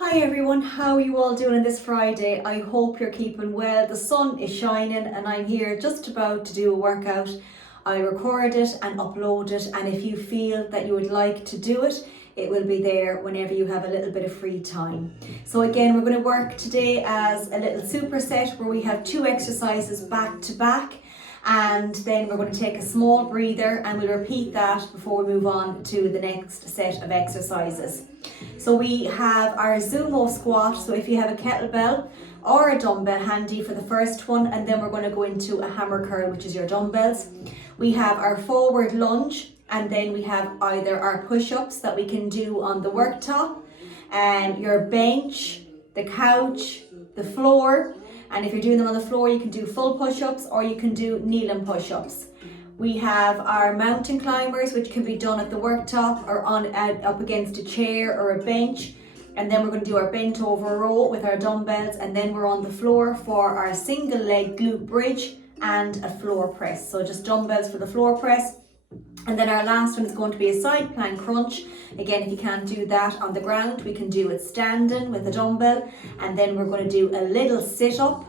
Hi everyone, how are you all doing this Friday? I hope you're keeping well. The sun is shining and I'm here just about to do a workout. I record it and upload it, and if you feel that you would like to do it, it will be there whenever you have a little bit of free time. So again, we're going to work today as a little superset where we have 2 exercises back to back, and then we're going to take a small breather and we'll repeat that before we move on to the next set of exercises. So we have our Zumo squat, so if you have a kettlebell or a dumbbell handy for the first one, and then we're going to go into a hammer curl, which is your dumbbells. We have our forward lunge, and then we have either our push-ups that we can do on the worktop, and your bench, the couch, the floor, and if you're doing them on the floor you can do full push-ups or you can do kneeling push-ups. We have our mountain climbers, which can be done at the worktop or on up against a chair or a bench. And then we're going to do our bent over row with our dumbbells, and then we're on the floor for our single leg glute bridge and a floor press. So just dumbbells for the floor press. And then our last one is going to be a side plank crunch. Again, if you can't do that on the ground, we can do it standing with a dumbbell. And then we're going to do a little sit up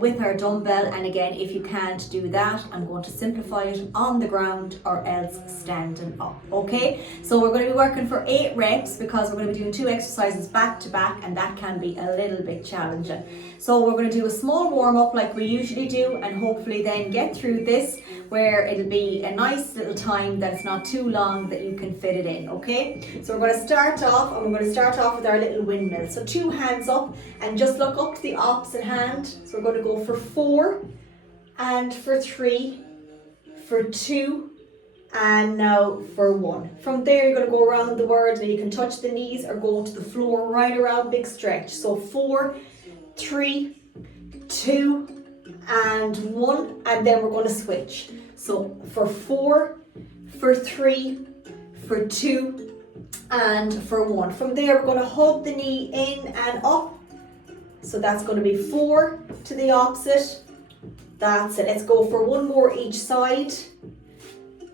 with our dumbbell, and again, if you can't do that, I'm going to simplify it on the ground or else standing up. Okay, so we're going to be working for 8 reps because we're going to be doing 2 exercises back to back, and that can be a little bit challenging. So we're going to do a small warm up like we usually do, and hopefully then get through this where it'll be a nice little time that it's not too long that you can fit it in. Okay, so we're going to start off, and we're going to start off with our little windmill. So 2 hands up and just look up to the opposite hand. So we're going to go for 4 and for 3, for 2, and now for 1. From there you're going to go around the word, and you can touch the knees or go to the floor right around, big stretch. So 4, 3, 2, and 1, and then we're going to switch. So for 4, for 3, for 2, and for 1. From there we're going to hug the knee in and up. So that's going to be 4 to the opposite. That's it. Let's go for 1 more each side.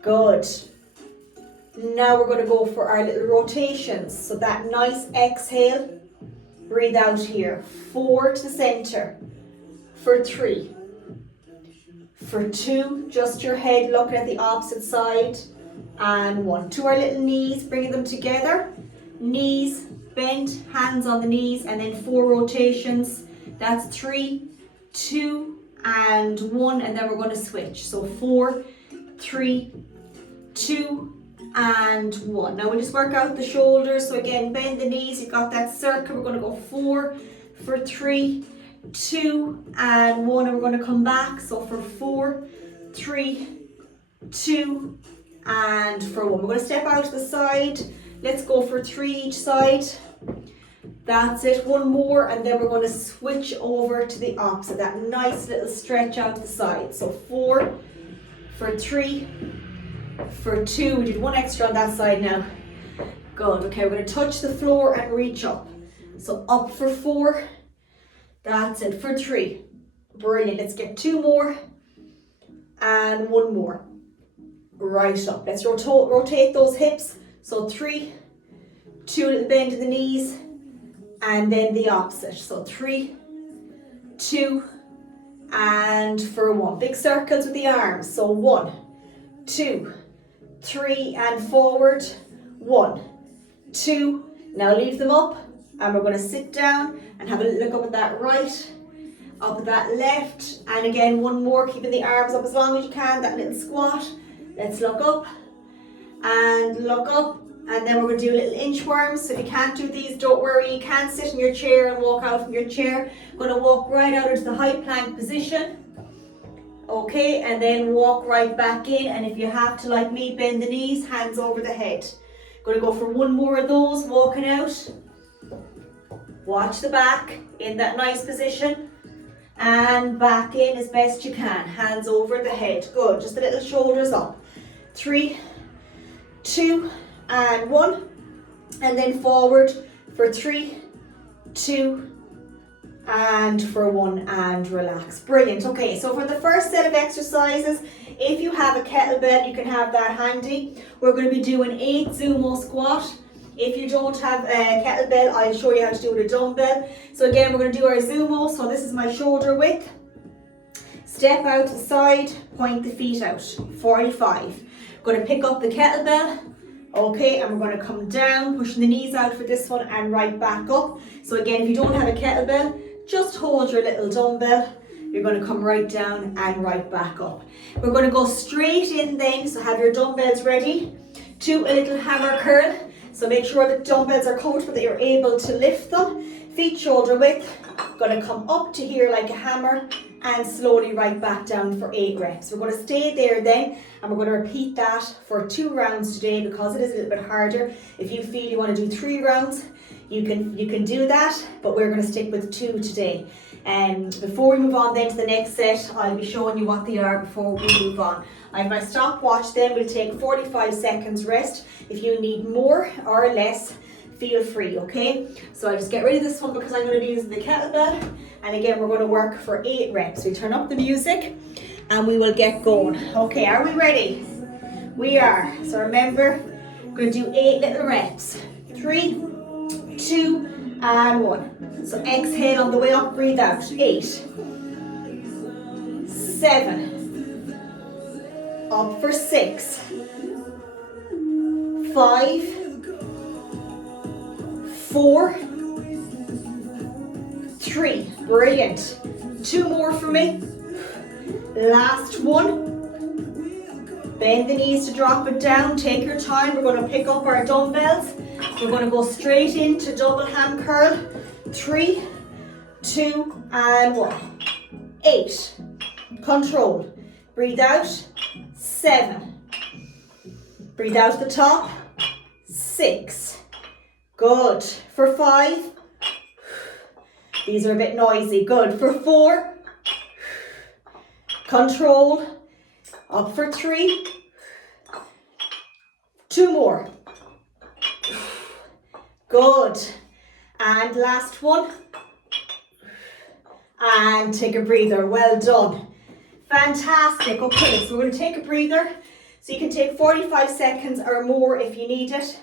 Good. Now we're going to go for our little rotations. So that nice exhale. Breathe out here. 4 to the center. For 3. For 2, just your head looking at the opposite side. And 1. To our little knees, bringing them together. Knees bent, hands on the knees, and then 4 rotations. That's 3, 2, and 1, and then we're going to switch. So 4, 3, 2, and 1. Now we'll just work out the shoulders. So again, bend the knees, you've got that circle. We're going to go 4 for 3, 2, and 1, and we're going to come back. So for 4, 3, 2, and for 1. We're going to step out to the side. Let's go for 3 each side. That's it. 1 more, and then we're going to switch over to the opposite. That nice little stretch out to the side. So 4 for 3, for 2. We did 1 extra on that side now. Good. Okay, we're going to touch the floor and reach up. So up for 4. That's it. For 3. Brilliant. Let's get 2 more and 1 more. Right up. Let's rotate those hips. So 3, 2, little bend to the knees, and then the opposite. So 3, 2, and for 1. Big circles with the arms. So 1, 2, 3, and forward. 1, 2. Now leave them up, and we're going to sit down and have a look up at that right, up at that left, and again 1 more, keeping the arms up as long as you can. That little squat. Let's look up and look up, and then we're going to do little inchworms. So if you can't do these, don't worry, you can sit in your chair and walk out from your chair. Going to walk right out into the high plank position. Okay, and then walk right back in, and if you have to, like me, bend the knees, hands over the head. Going to go for 1 more of those, walking out. Watch the back in that nice position, and back in as best you can, hands over the head. Good, just the little shoulders up. 3, 2, and 1, and then forward for 3, 2, and for 1, and relax. Brilliant. Okay, so for the first set of exercises, if you have a kettlebell, you can have that handy. We're going to be doing 8 Zumo squat. If you don't have a kettlebell, I'll show you how to do it with a dumbbell. So again, we're going to do our Zumo. So this is my shoulder width. Step out to the side, point the feet out, 45. Going to pick up the kettlebell, okay, and we're going to come down, pushing the knees out for this one and right back up. So again, if you don't have a kettlebell, just hold your little dumbbell. You're going to come right down and right back up. We're going to go straight in then, so have your dumbbells ready to a little hammer curl. So make sure the dumbbells are comfortable, that you're able to lift them. Feet shoulder width. Going to come up to here like a hammer and slowly right back down for 8 reps. We're going to stay there then, and we're going to repeat that for 2 rounds today because it is a little bit harder. If you feel you want to do 3 rounds, you can do that, but we're going to stick with 2 today. And before we move on then to the next set, I'll be showing you what they are before we move on. I have my stopwatch then. We'll take 45 seconds rest. If you need more or less, feel free, okay? So I'll just get rid of this one because I'm going to be using the kettlebell. And again, we're going to work for 8 reps. We turn up the music and we will get going. Okay, are we ready? We are. So remember, we're going to do 8 little reps. 3, 2, and 1. So exhale on the way up, breathe out. 8, 7, up for 6, 5, 4, 3, brilliant. 2 more for me. Last one. Bend the knees to drop it down. Take your time. We're going to pick up our dumbbells. We're going to go straight into double ham curl. 3, 2, and 1. 8. Control. Breathe out. 7. Breathe out at the top. 6. Good. For 5. These are a bit noisy. Good. For 4. Control. Up for 3. 2 more. Good. And last one. And take a breather. Well done. Fantastic. Okay, so we're going to take a breather. So you can take 45 seconds or more if you need it,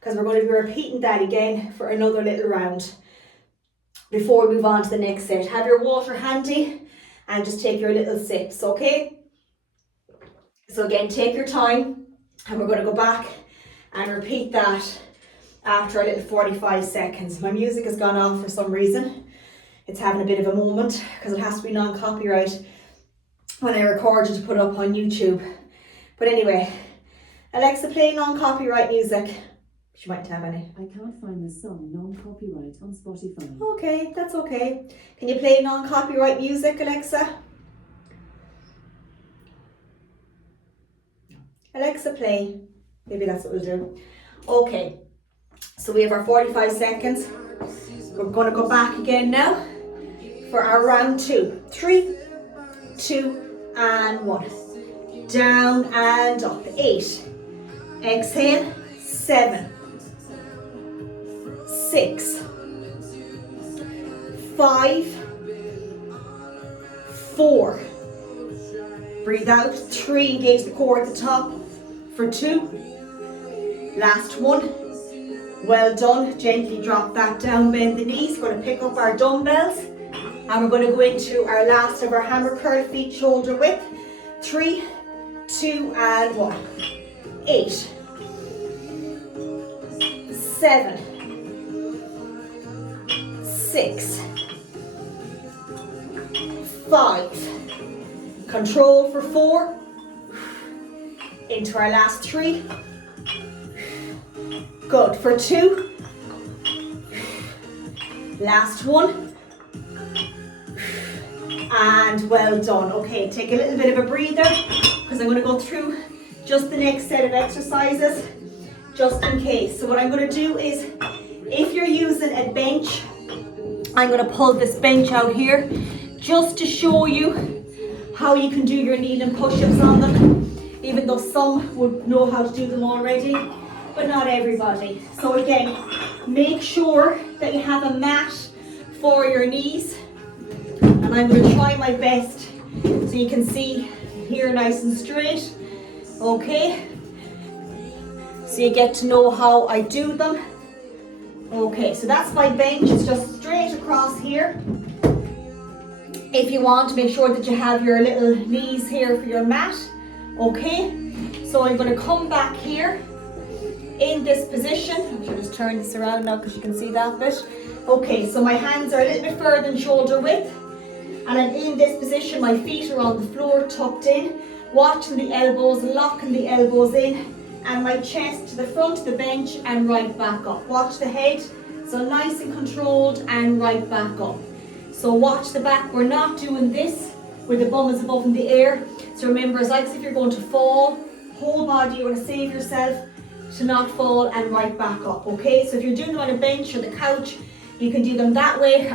because we're going to be repeating that again for another little round before we move on to the next set. Have your water handy and just take your little sips, okay? So again, take your time, and we're going to go back and repeat that after a little 45 seconds. My music has gone off for some reason. It's having a bit of a moment because it has to be non-copyright when I record it to put up on YouTube. But anyway, Alexa, play non-copyright music. She might have any. I can't find the song non-copyright on Spotify. Okay, that's okay. Can you play non-copyright music, Alexa? Alexa, play. Maybe that's what we'll do. Okay, so we have our 45 seconds. We're going to go back again now for our round 2. 3, 2, and 1. Down and up. 8. Exhale. 7. 6. 5. 4. Breathe out. 3. Engage the core at the top. For 2. Last one. Well done. Gently drop back down, bend the knees. We're going to pick up our dumbbells and we're going to go into our last of our hammer curl, feet shoulder width. 3, 2, and 1. 8, 7, 6, 5. Control for 4. Into our last 3. Good. For 2. Last one. And well done. Okay, take a little bit of a breather because I'm going to go through just the next set of exercises just in case. So what I'm going to do is, if you're using a bench, I'm going to pull this bench out here just to show you how you can do your kneeling push-ups on them, even though some would know how to do them already, but not everybody. So again, make sure that you have a mat for your knees, and I'm going to try my best so you can see here nice and straight. Okay, so you get to know how I do them. Okay, so that's my bench. It's just straight across here. If you want, make sure that you have your little knees here for your mat. Okay, so I'm going to come back here in this position. I should just turn this around now because you can see that bit. Okay, so my hands are a little bit further than shoulder width. And I'm in this position, my feet are on the floor, tucked in, watching the elbows, locking the elbows in, and my chest to the front of the bench and right back up. Watch the head, so nice and controlled, and right back up. So watch the back. We're not doing this where the bum is above in the air. So remember, it's like as if you're going to fall, whole body, you want to save yourself to not fall and right back up, okay? So if you're doing them on a bench or the couch, you can do them that way.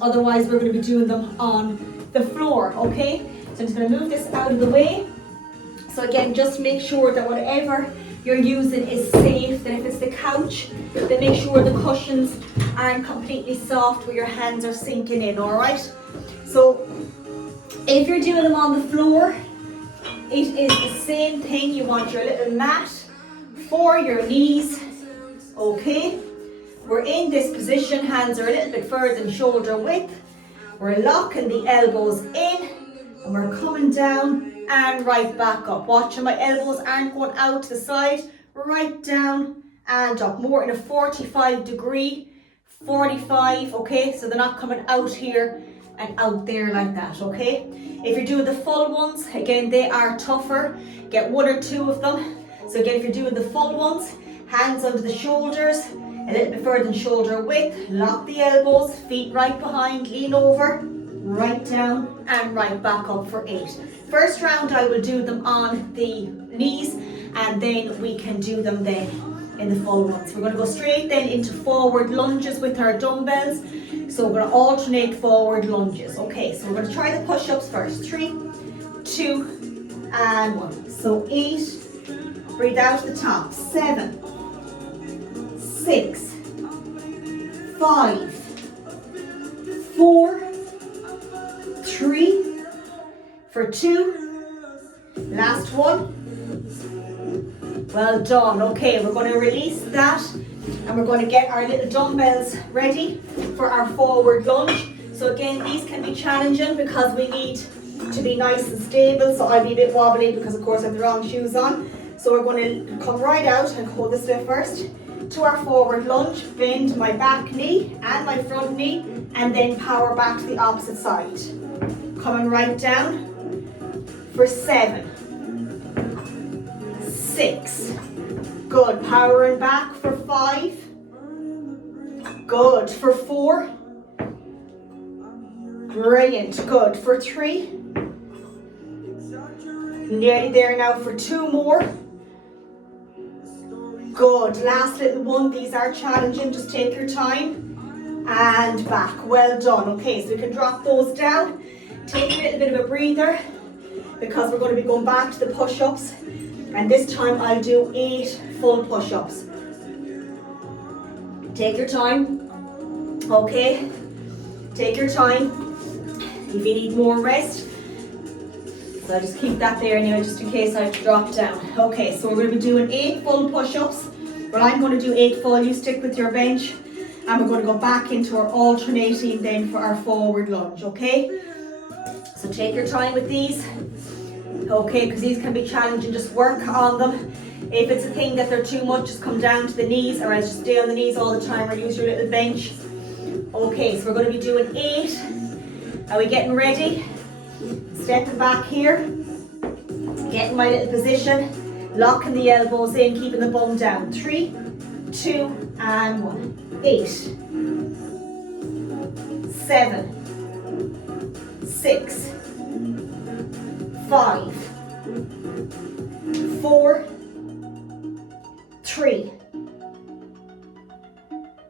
Otherwise, we're going to be doing them on the floor, okay? So I'm just going to move this out of the way. So again, just make sure that whatever you're using is safe. Then if it's the couch, then make sure the cushions aren't completely soft where your hands are sinking in, all right? So if you're doing them on the floor, it is the same thing. You want your little mat for your knees, okay? We're in this position, hands are a little bit further than shoulder width. We're locking the elbows in and we're coming down and right back up. Watching my elbows aren't going out to the side, right down and up. More in a 45 degree, 45, okay? So they're not coming out here and out there like that, okay? If you're doing the full ones, again, they are tougher. Get 1 or 2 of them. So again, if you're doing the full ones, hands under the shoulders, a little bit further than shoulder width, lock the elbows, feet right behind, lean over, right down and right back up for 8. First round, I will do them on the knees and then we can do them then in the full ones. We're going to go straight then into forward lunges with our dumbbells. So we're going to alternate forward lunges. Okay, so we're going to try the push-ups first. 3, 2, and 1. So 8, breathe out the top. 7, 6, 5, 4, 3, for 2, last one. Well done. Okay, we're going to release that and we're going to get our little dumbbells ready for our forward lunge. So again, these can be challenging because we need to be nice and stable. So I'll be a bit wobbly because of course I have the wrong shoes on. So we're going to come right out and hold this way first to our forward lunge, bend my back knee and my front knee and then power back to the opposite side. Coming right down for 7, 6, good, powering back for 5, good, for 4, brilliant, good, for 3, nearly there now for 2 more, good, last little one. These are challenging, just take your time, and back, well done. Okay, so we can drop those down, take a little bit of a breather because we're going to be going back to the push-ups. And this time I'll do 8 full push-ups. Take your time. Okay, take your time. If you need more rest, so I'll just keep that there anyway, just in case I have to drop down. Okay, so we're going to be doing 8 full push-ups. Well, I'm going to do 8 full, you stick with your bench. And we're going to go back into our alternating then for our forward lunge, okay? So take your time with these. Okay, because these can be challenging, just work on them. If it's a thing that they're too much, just come down to the knees, or else just stay on the knees all the time or use your little bench. Okay, so we're going to be doing 8. Are we getting ready? Stepping back here, getting my little position, locking the elbows in, keeping the bum down. 3, 2, and 1. 8, 7, 6, 5, 4, 3,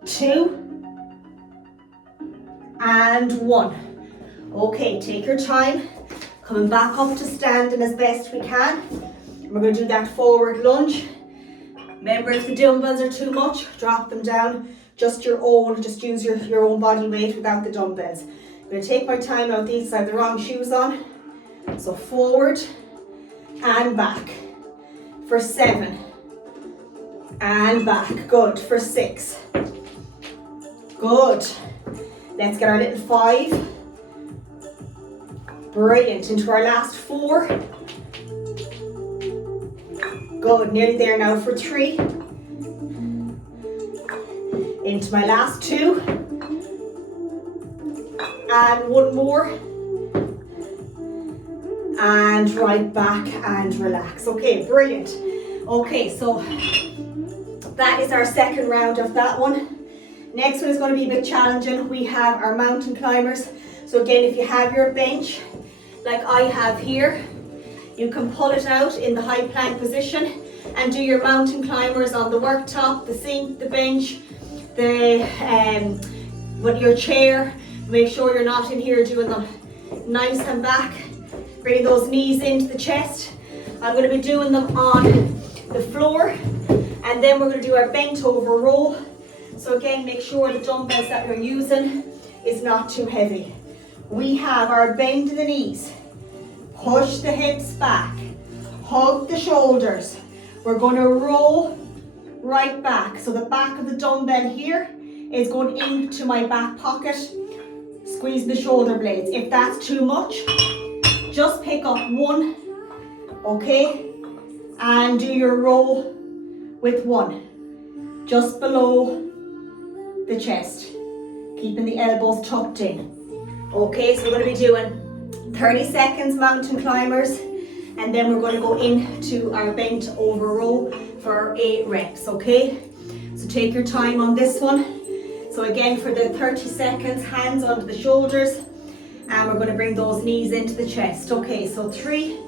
2, and 1. Okay, take your time. Coming back up to standing as best we can. We're going to do that forward lunge. Remember, if the dumbbells are too much, drop them down. Just your own, just use your own body weight without the dumbbells. I'm going to take my time out these, I have the wrong shoes on. So forward and back for 7 and back, good, for 6, Good. Let's get our little 5. Brilliant. Into our last 4. Good. Nearly there now for 3. Into my last 2. And 1 more. And right back and relax. Okay, brilliant. Okay, so that is our second round of that one. Next one is going to be a bit challenging. We have our mountain climbers. So again, if you have your bench, like I have here, you can pull it out in the high plank position and do your mountain climbers on the worktop, the sink, the bench, with your chair. Make sure you're not in here doing them nice and back. Bring those knees into the chest. I'm going to be doing them on the floor, and then we're going to do our bent over row. So again, make sure the dumbbells that you're using is not too heavy. We have our bend in the knees. Push the hips back. Hug the shoulders. We're going to roll right back. So the back of the dumbbell here is going into my back pocket. Squeeze the shoulder blades. If that's too much, just pick up 1, okay? And do your row with 1, just below the chest, keeping the elbows tucked in. Okay, so we're going to be doing 30 seconds mountain climbers, and then we're going to go into our bent over row for 8 reps, okay? So take your time on this one. So again, for the 30 seconds, hands onto the shoulders, and we're going to bring those knees into the chest. Okay, so 3,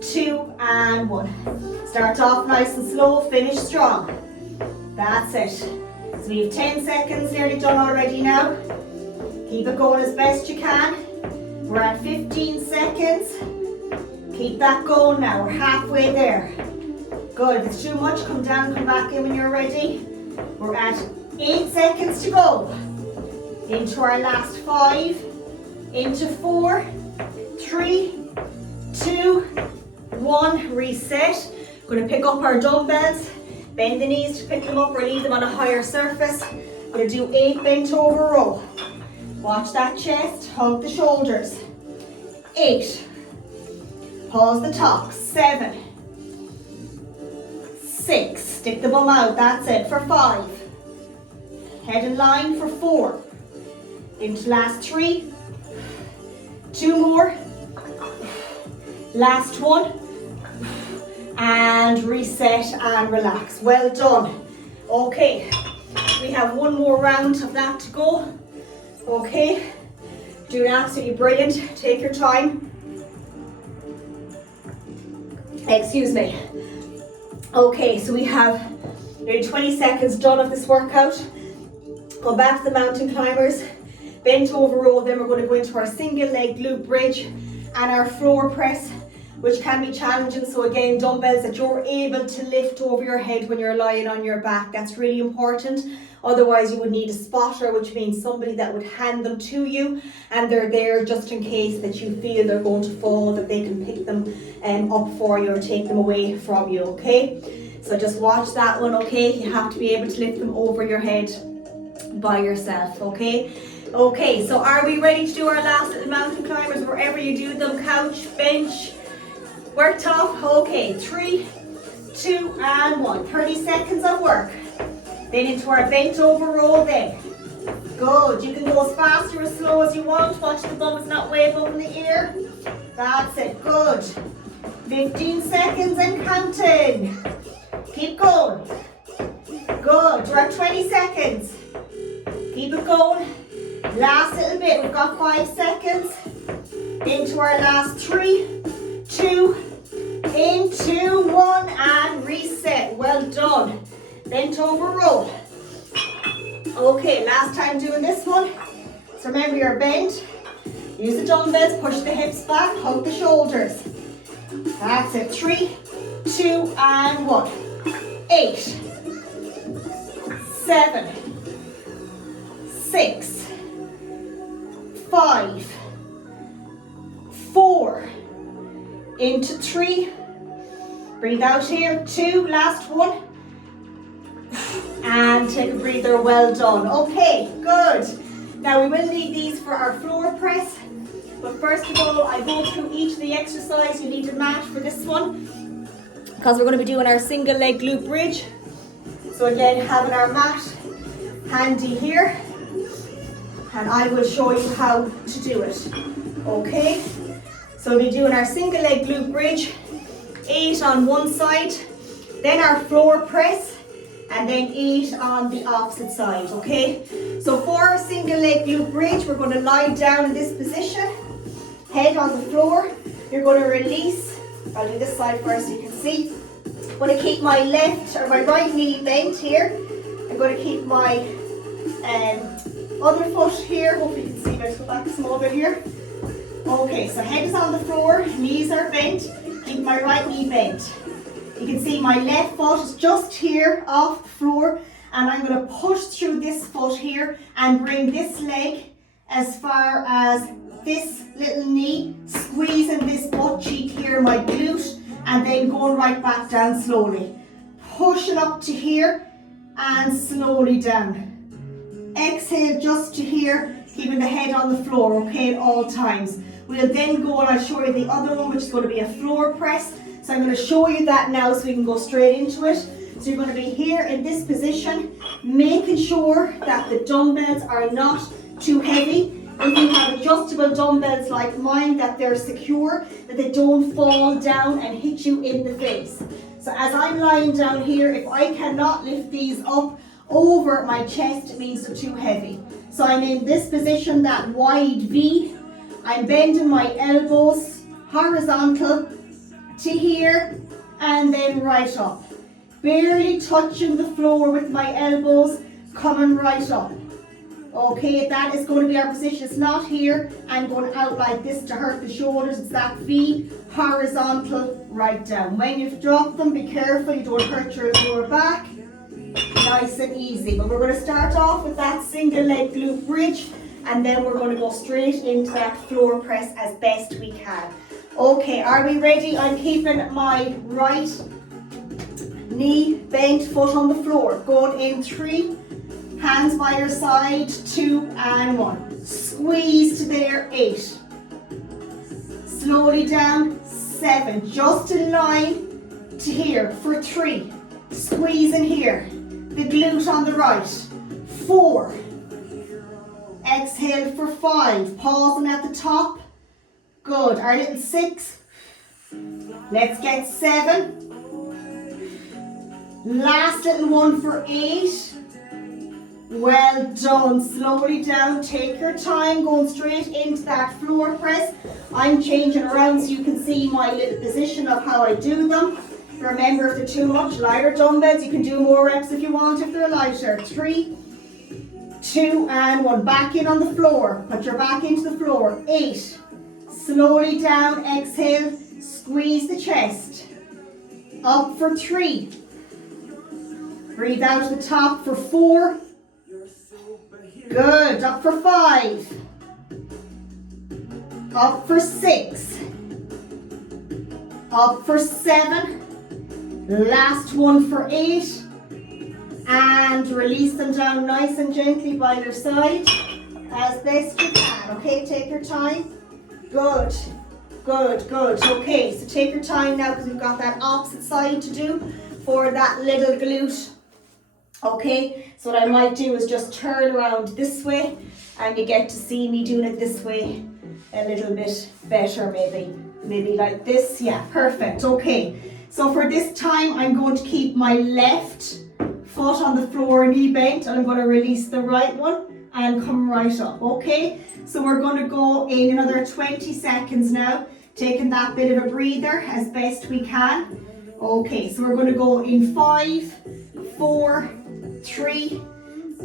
2, and 1. Start off nice and slow, finish strong. That's it. So we have 10 seconds nearly done already now. Keep it going as best you can. We're at 15 seconds. Keep that going now. We're halfway there. Good. If it's too much, come down, come back in when you're ready. We're at 8 seconds to go. Into our last 5. Into 4, 3, 2, 1. Reset. Going to pick up our dumbbells. Bend the knees to pick them up or leave them on a higher surface. Going to do 8 bent over row. Watch that chest, hug the shoulders. 8. Pause the top. 7. 6. Stick the bum out. That's it for 5. Head in line for 4. Into last 3. 2 more. Last 1. And reset and relax. Well done. Okay, we have 1 more round of that to go. Okay, doing absolutely brilliant. Take your time. Excuse me. Okay, so we have nearly 20 seconds done of this workout. Go back to the mountain climbers, bent over row, then we're going to go into our single leg glute bridge and our floor press, which can be challenging. So again, dumbbells that you're able to lift over your head when you're lying on your back. That's really important. Otherwise, you would need a spotter, which means somebody that would hand them to you, and they're there just in case that you feel they're going to fall, that they can pick them up for you or take them away from you, okay? So just watch that one, okay? You have to be able to lift them over your head by yourself, okay? Okay, so are we ready to do our last little mountain climbers, wherever you do them? Couch, bench, worktop. Okay, 3, 2, and 1. 30 seconds of work. Then into our bent over row then. Good. You can go as fast or as slow as you want. Watch the bum is not way up in the air. That's it. Good. 15 seconds and counting. Keep going. Good. We're at 20 seconds. Keep it going. Last little bit. We've got 5 seconds. Into our last 3, 2, into 1, and reset. Well done. Bent over row. Okay, last time doing this one. So remember your bend. Use the dumbbells, push the hips back, hug the shoulders. That's it. 3, 2, and 1. 8, 7, 6, 5, 4, into 3. Breathe out here. 2, last one. And and take a breather. Well done. Okay, good. Now we will need these for our floor press. But first of all, I go through each of the exercise. You need a mat for this one because we're going to be doing our single leg glute bridge. So again, having our mat handy here, and I will show you how to do it. Okay, so we'll be doing our single leg glute bridge, 8 on one side, then our floor press, and then 8 on the opposite side. Okay, so for our single leg glute bridge, we're going to lie down in this position, head on the floor. You're going to release. I'll do this side first so you can see. I'm going to keep my left or my right knee bent here. I'm going to keep my other foot here. Hopefully you can see. Let's go back a small bit here. Okay, so head is on the floor, knees are bent. Keep my right knee bent. You can see my left foot is just here off the floor, and I'm going to push through this foot here and bring this leg as far as this little knee, squeezing this butt cheek here, my glute, and then going right back down slowly. Pushing up to here and slowly down. Exhale just to here, keeping the head on the floor, okay, at all times. We'll then go and I'll show you the other one, which is going to be a floor press. So I'm going to show you that now so we can go straight into it. So you're going to be here in this position, making sure that the dumbbells are not too heavy. If you have adjustable dumbbells like mine, that they're secure, that they don't fall down and hit you in the face. So as I'm lying down here, if I cannot lift these up over my chest, it means they're too heavy. So I'm in this position, that wide V. I'm bending my elbows horizontal to here and then right up. Barely touching the floor with my elbows, coming right up. Okay, that is going to be our position. It's not here and going out like this to hurt the shoulders. It's that V, horizontal, right down. When you've dropped them, be careful you don't hurt your lower back. Nice and easy. But we're going to start off with that single leg glute bridge, and then we're going to go straight into that floor press as best we can. Okay, are we ready? I'm keeping my right knee bent, foot on the floor. Going in 3. Hands by your side, 2 and 1. Squeeze to there, 8. Slowly down, 7. Just in line to here for 3. Squeeze in here. The glute on the right. 4. Exhale for 5. Pausing at the top. Good. Our little 6. Let's get 7. Last little one for 8. Well done. Slowly down, take your time, going straight into that floor press. I'm changing around so you can see my little position of how I do them. Remember, if they're too much, lighter dumbbells, you can do more reps if you want, if they're lighter. 3, 2 and 1. Back in on the floor. Put your back into the floor. 8. Slowly down, exhale, squeeze the chest. Up for 3. Breathe out to the top for 4. Good. Up for 5. Up for 6. Up for 7. Last one for 8. And release them down nice and gently by your side as best you can. Okay, take your time. Good. Good, good. Okay, so take your time now because we've got that opposite side to do for that little glute. Okay, so what I might do is just turn around this way and you get to see me doing it this way a little bit better maybe. Maybe like this. Yeah, perfect. Okay, so for this time I'm going to keep my left foot on the floor, knee bent, and I'm going to release the right one and come right up. Okay, so we're going to go in another 20 seconds now, taking that bit of a breather as best we can. Okay, so we're going to go in 5, 4, 3,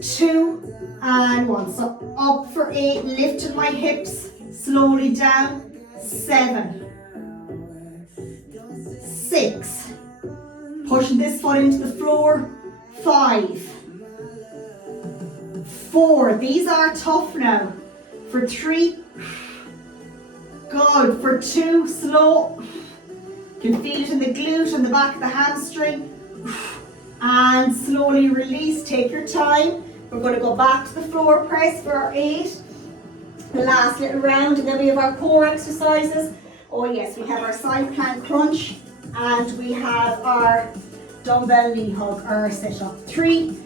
2 and 1. So up for 8, lifting my hips, slowly down. 7, 6, pushing this foot into the floor. 5, 4, these are tough now. For 3, good. For 2, slow. You can feel it in the glute and the back of the hamstring. and slowly release, take your time. We're going to go back to the floor press for our 8. The last little round, and then we have our core exercises. Oh yes, we have our side plank crunch, and we have our dumbbell knee hug or sit up. 3,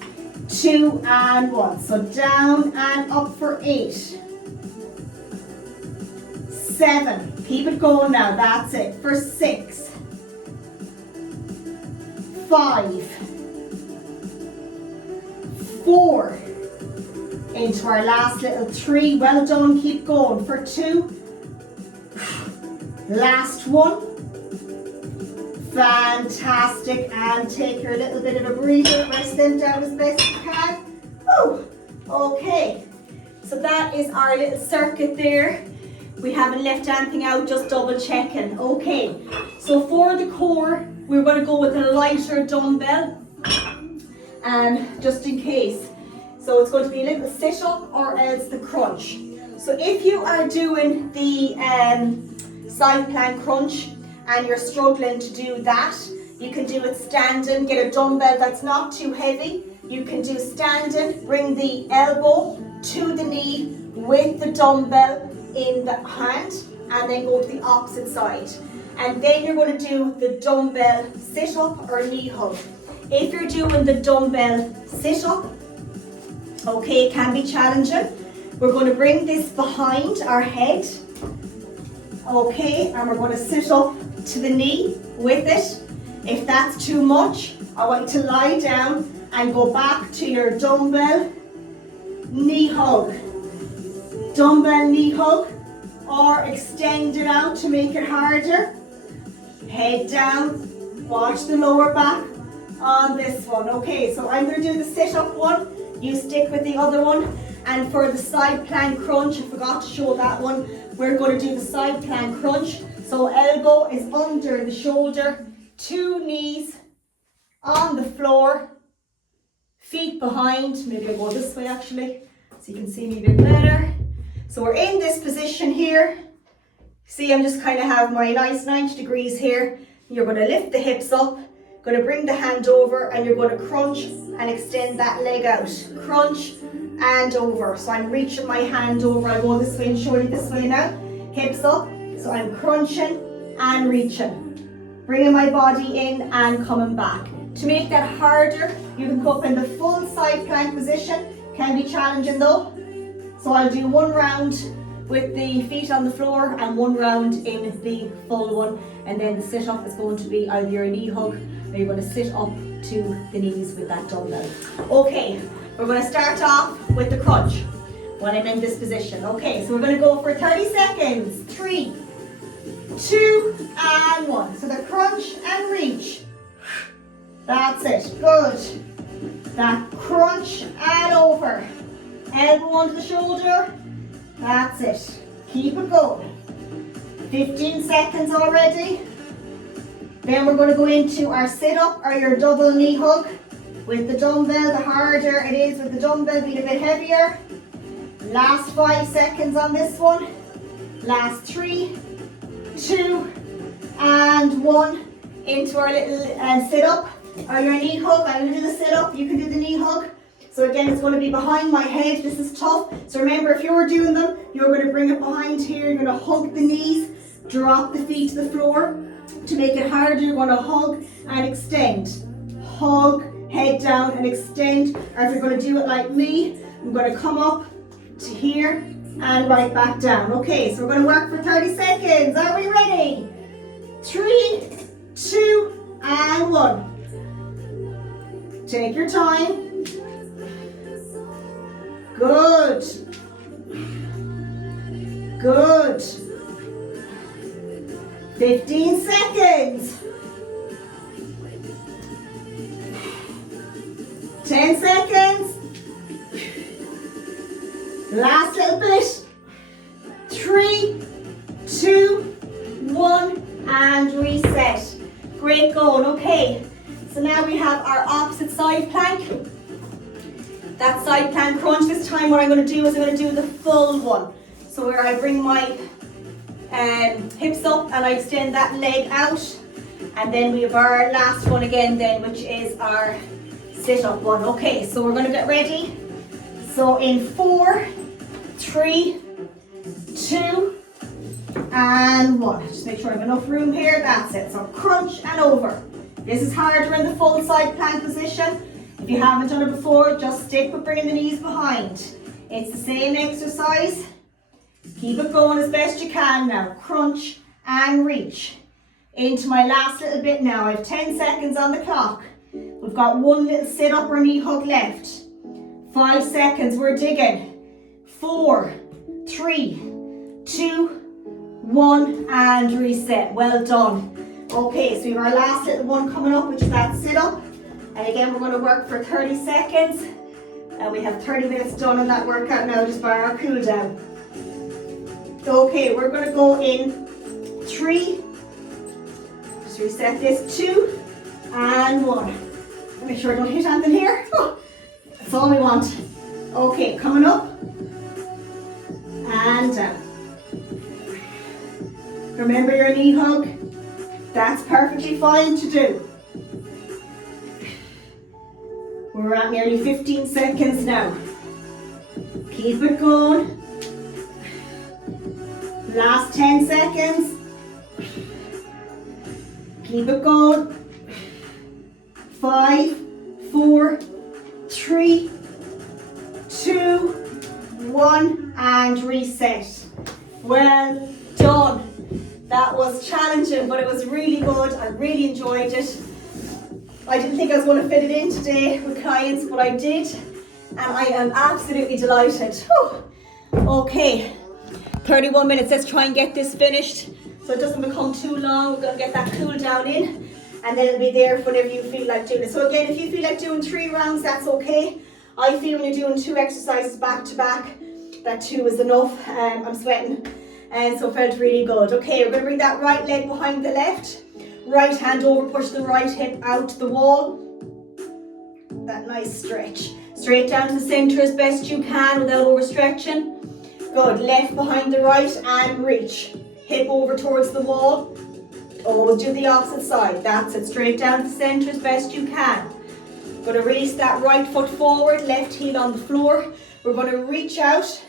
2, and 1. So down and up for 8. 7. Keep it going now. That's it. For 6. 5. 4. Into our last little 3. Well done. Keep going. For 2. Last one. Fantastic. And take your little bit of a breather. Rest them down as best you can. Oh, okay. So that is our little circuit there. We haven't left anything out, just double checking. Okay, so for the core, we're going to go with a lighter dumbbell, just in case. So it's going to be a little sit up or else the crunch. So if you are doing the side plank crunch and you're struggling to do that, you can do it standing. Get a dumbbell that's not too heavy. You can do standing, bring the elbow to the knee with the dumbbell in the hand, and then go to the opposite side. And then you're going to do the dumbbell sit up or knee hug. If you're doing the dumbbell sit up, okay, it can be challenging. We're going to bring this behind our head, okay, and we're going to sit up to the knee with it. If that's too much, I want you to lie down and go back to your dumbbell knee hug. Dumbbell knee hug, or extend it out to make it harder. Head down, watch the lower back on this one. Okay, so I'm going to do the sit-up one, you stick with the other one. And for the side plank crunch, I forgot to show that one, we're going to do the side plank crunch. So elbow is under the shoulder, 2 knees on the floor, feet behind. Maybe I'll go this way actually, so you can see me a bit better. So we're in this position here. See, I'm just kind of have my nice 90 degrees here. You're going to lift the hips up, going to bring the hand over, and you're going to crunch and extend that leg out. Crunch and over. So I'm reaching my hand over. I'll go this way and show you this way now. Hips up. So I'm crunching and reaching. Bringing my body in and coming back. To make that harder, you can go up in the full side plank position. Can be challenging though. So I'll do 1 round with the feet on the floor and 1 round in the full one. And then the sit up is going to be either your knee hug or you're going to sit up to the knees with that dumbbell. Okay, we're going to start off with the crunch when I'm in this position. Okay, so we're going to go for 30 seconds. 3, 2, and 1. So the crunch and reach. That's it. Good. That crunch and over. Elbow onto the shoulder. That's it. Keep it going. 15 seconds already. Then we're going to go into our sit-up or your double knee hug with the dumbbell. The harder it is with the dumbbell, being a bit heavier. Last 5 seconds on this one. Last 3, 2, and 1. Into our little sit-up or your knee hug. I'm going to do the sit-up. You can do the knee hug. So again, it's going to be behind my head. This is tough. So remember, if you're doing them, you're going to bring it behind here. You're going to hug the knees, drop the feet to the floor. To make it harder, you're going to hug and extend. Hug, head down and extend. Or if you're going to do it like me, I'm going to come up to here and right back down. Okay, so we're going to work for 30 seconds. Are we ready? 3, 2, and 1. Take your time. Good. Good. 15 seconds. 10 seconds. Last little bit. 3, 2, 1, and reset. Great going. Okay, so now we have our opposite side plank. That side plank crunch. This time what I'm going to do is I'm going to do the full one. So where I bring my hips up and I extend that leg out. And then we have our last one again then, which is our sit up one. Okay, so we're gonna get ready. So in 4, 3, 2, and 1. Just make sure I have enough room here. That's it. So crunch and over. This is harder in the full side plank position. If you haven't done it before, just stick with bringing the knees behind. It's the same exercise. Keep it going as best you can now. Crunch and reach. Into my last little bit now. I have 10 seconds on the clock. We've got one little sit up or knee hug left. 5 seconds, we're digging. 4, 3, 2, 1, and reset. Well done. Okay, so we have our last little one coming up, which is that sit up. And again, we're going to work for 30 seconds. And we have 30 minutes done in that workout now, just by our cool down. Okay, we're going to go in 3. Just reset this, 2, and 1. Make sure I don't hit anything here. Oh, that's all we want. Okay, coming up. And down. Remember your knee hug. That's perfectly fine to do. We're at nearly 15 seconds now. Keep it going. Last 10 seconds. Keep it going. 5, 4, 3, 2, 1, and reset. Well done. That was challenging, but it was really good. I really enjoyed it. I didn't think I was going to fit it in today with clients, but I did. And I am absolutely delighted. Whew. Okay, 31 minutes. Let's try and get this finished so it doesn't become too long. We're going to get that cool down in, and then it'll be there for whenever you feel like doing it. So again, if you feel like doing 3 rounds, that's okay. I feel when you're doing 2 exercises back to back, that 2 is enough. I'm sweating. And so it felt really good. Okay, we're going to bring that right leg behind the left. Right hand over, push the right hip out to the wall. That nice stretch. Straight down to the center as best you can without overstretching. Good, left behind the right and reach. Hip over towards the wall. Always do the opposite side. That's it, straight down to the center as best you can. Going to release that right foot forward, left heel on the floor. We're going to reach out.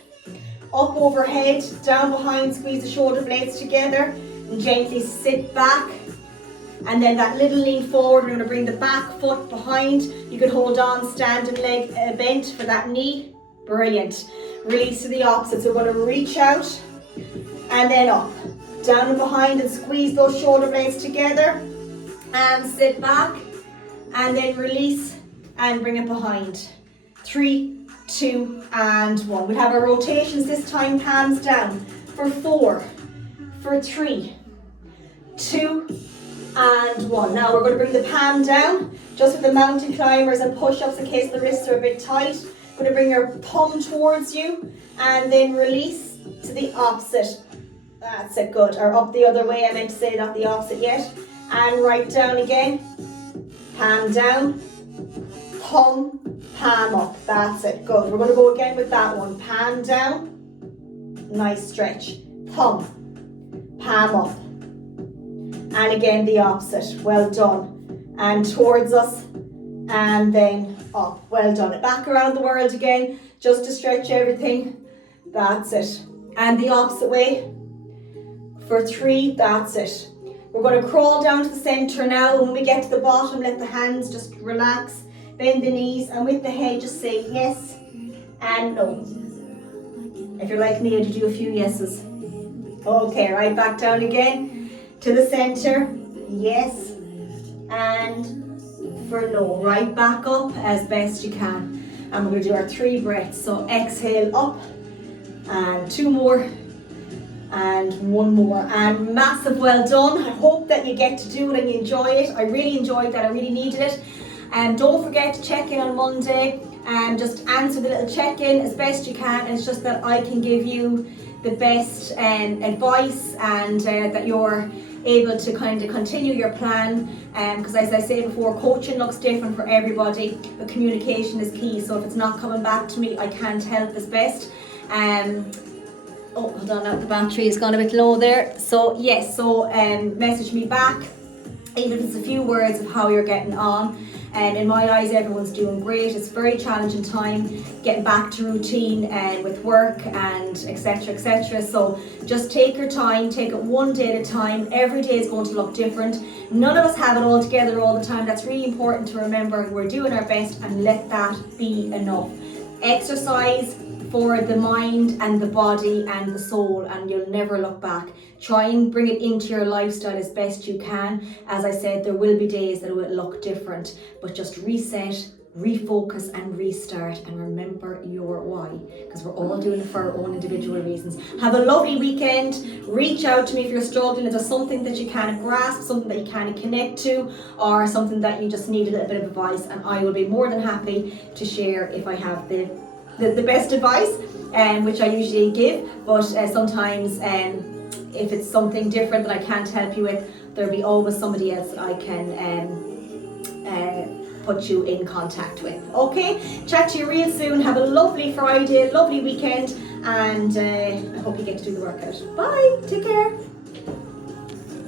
Up overhead, down behind, squeeze the shoulder blades together and gently sit back. And then that little lean forward, we're going to bring the back foot behind. You can hold on, standing leg bent for that knee. Brilliant. Release to the opposite. So we're going to reach out and then up. Down and behind and squeeze those shoulder blades together. And sit back and then release and bring it behind. 3, 2, and 1. We'll have our rotations this time, palms down. For 4, for 3, 2, and 1. Now we're going to bring the palm down, just with the mountain climbers and push-ups in case the wrists are a bit tight. Going to bring your thumb towards you and then release to the opposite. That's it, good. Or up the other way, I meant to say not the opposite yet. And right down again. Palm down, thumb, palm up. That's it, good. We're going to go again with that one. Palm down, nice stretch. Thumb, palm up. And again the opposite. Well done. And towards us and then up. Well done. Back around the world again, just to stretch everything. That's it. And the opposite way. For 3, that's it. We're going to crawl down to the center now. When we get to the bottom, let the hands just relax. Bend the knees, and with the head just say yes and no. If you're like me, I'd do a few yeses. Okay, right back down again to the center. Yes and for no. Right back up as best you can. And we're going to do our 3 breaths. So exhale up and 2 more and 1 more. And massive well done. I hope that you get to do it and you enjoy it. I really enjoyed that. I really needed it. And don't forget to check in on Monday and just answer the little check-in as best you can. It's just that I can give you the best advice and that you're able to kind of continue your plan, because as I say before, coaching looks different for everybody, but communication is key. So if it's not coming back to me, I can't help as best. Oh, hold on, now the battery has gone a bit low there. So yes, so message me back, even if it's a few words of how you're getting on. And in my eyes, everyone's doing great. It's a very challenging time getting back to routine with work and etc. etc. So just take your time, take it one day at a time. Every day is going to look different. None of us have it all together all the time. That's really important to remember. We're doing our best, and let that be enough. Exercise for the mind and the body and the soul, and you'll never look back. Try and bring it into your lifestyle as best you can. As I said, there will be days that it will look different, but just reset, refocus and restart, and remember your why, because we're all doing it for our own individual reasons. Have a lovely weekend. Reach out to me if you're struggling, if there's something that you can't grasp, something that you can't connect to, or something that you just need a little bit of advice, and I will be more than happy to share if I have the best advice, which I usually give, but sometimes if it's something different that I can't help you with, there'll be always somebody else I can put you in contact with. Okay, chat to you real soon. Have a lovely Friday, lovely weekend, and I hope you get to do the workout. Bye, take care.